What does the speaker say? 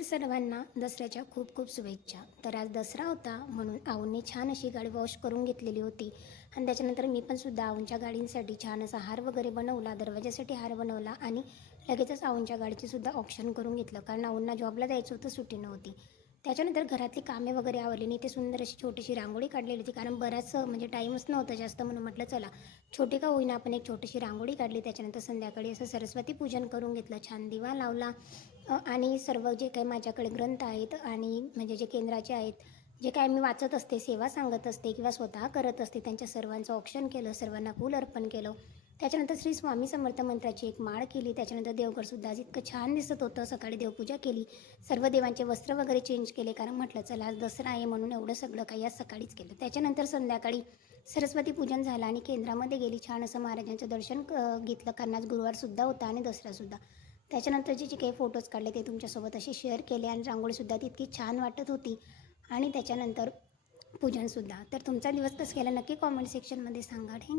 तर सर्वांना दसऱ्याच्या खूप खूप शुभेच्छा. तर आज दसरा होता म्हणून आऊंनी छान अशी गाडी वॉश करून घेतलेली होती आणि त्याच्यानंतर मी पण सुद्धा आऊंच्या गाडींसाठी छान असा हार वगैरे बनवला, दरवाजासाठी हार बनवला आणि लगेचच आऊंच्या गाडीचे सुद्धा ऑप्शन करून घेतलं कारण आऊंना जॉबला जायचं होतं, सुट्टी नव्हती. त्याच्यानंतर घरातली कामे वगैरे आवरली आणि ते सुंदर अशी छोटीशी रांगोळी काढलेली होती कारण बराच म्हणजे टाईमच नव्हता जास्त म्हणून म्हटलं चला छोटी का होईना आपण एक छोटीशी रांगोळी काढली. त्याच्यानंतर संध्याकाळी असं सरस्वती पूजन करून घेतलं, छान दिवा लावला आणि सर्व जे काही माझ्याकडे ग्रंथ आहेत आणि म्हणजे जे केंद्राचे आहेत, जे काय मी वाचत असते, सेवा सांगत असते किंवा स्वतः करत असते, त्यांच्या सर्वांचं औक्षण केलं, सर्वांना फूल अर्पण केलं. त्याच्यानंतर श्री स्वामी समर्थ मंत्राची एक माळ केली. त्याच्यानंतर देवघरसुद्धा आज इतकं छान दिसत होतं. सकाळी देवपूजा केली, सर्व देवांचे वस्त्र वगैरे चेंज केले कारण म्हटलं चला आज दसरा आहे म्हणून एवढं सगळं काही आज सकाळीच केलं. त्याच्यानंतर संध्याकाळी सरस्वती पूजन झालं आणि केंद्रामध्ये गेली, छान असं महाराजांचं दर्शन घेतलं कारण आज गुरुवारसुद्धा होता आणि दसरासुद्धा. त्याच्यानंतरचे जे काही फोटोज काढले ते तुमच्यासोबत असे शेअर केले आणि रांगोळीसुद्धा तितकी छान वाटत होती आणि त्याच्यानंतर पूजनसुद्धा. तर तुमचा दिवस कसं गेला नक्की कॉमेंट सेक्शनमध्ये सांगा. थँक्यू.